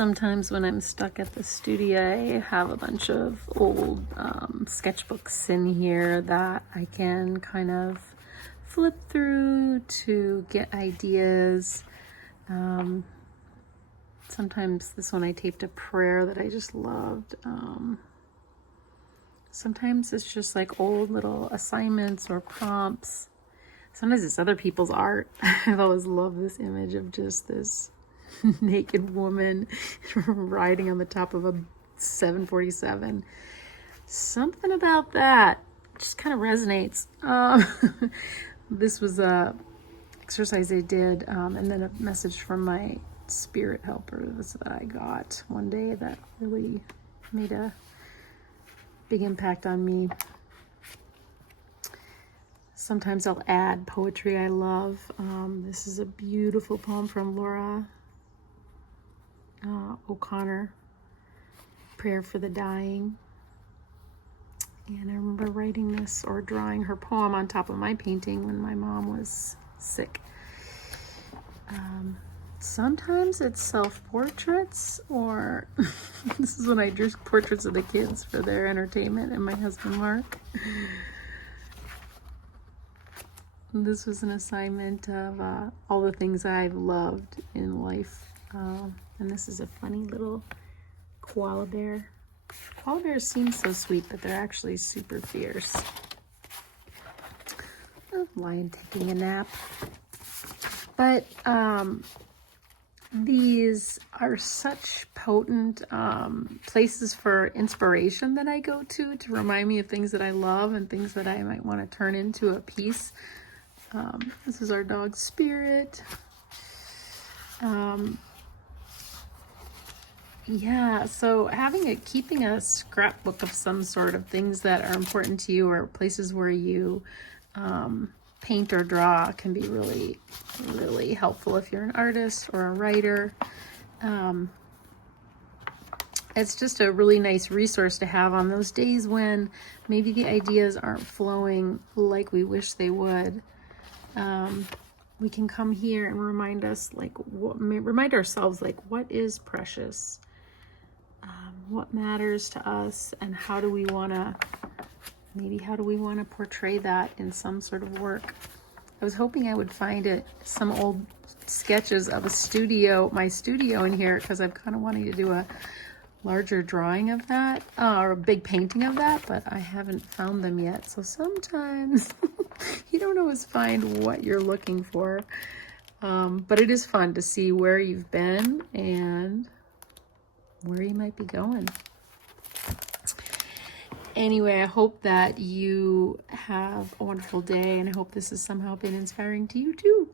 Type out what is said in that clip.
Sometimes when I'm stuck at the studio, I have a bunch of old sketchbooks in here that I can kind of flip through to get ideas. Sometimes this one I taped a prayer that I just loved. Sometimes it's just like old little assignments or prompts. Sometimes it's other people's art. I've always loved this image of just this naked woman riding on the top of a 747. Something about that just kind of resonates. This was a exercise I did, and then a message from my spirit helpers that I got one day that really made a big impact on me. Sometimes I'll add poetry I love. This is a beautiful poem from Laura O'Connor, Prayer for the Dying. And I remember writing this or drawing her poem on top of my painting when my mom was sick. Sometimes it's self-portraits, or this is when I drew portraits of the kids for their entertainment and my husband Mark. This was an assignment of all the things I've loved in life. And this is a funny little koala bear. Koala bears seem so sweet, but they're actually super fierce. Oh, lion taking a nap. But these are such potent places for inspiration that I go to remind me of things that I love and things that I might want to turn into a piece. This is our dog Spirit. Yeah, so keeping a scrapbook of some sort of things that are important to you or places where you paint or draw can be really, really helpful if you're an artist or a writer. It's just a really nice resource to have on those days when maybe the ideas aren't flowing like we wish they would. We can come here and remind ourselves what is precious, what matters to us, and how do we want to portray that in some sort of work. I was hoping I would find some old sketches of my studio in here, because I'm kind of wanting to do a larger drawing of that, or a big painting of that, but I haven't found them yet. So sometimes you don't always find what you're looking for, but it is fun to see where you've been and where you might be going. Anyway, I hope that you have a wonderful day, and I hope this has somehow been inspiring to you too.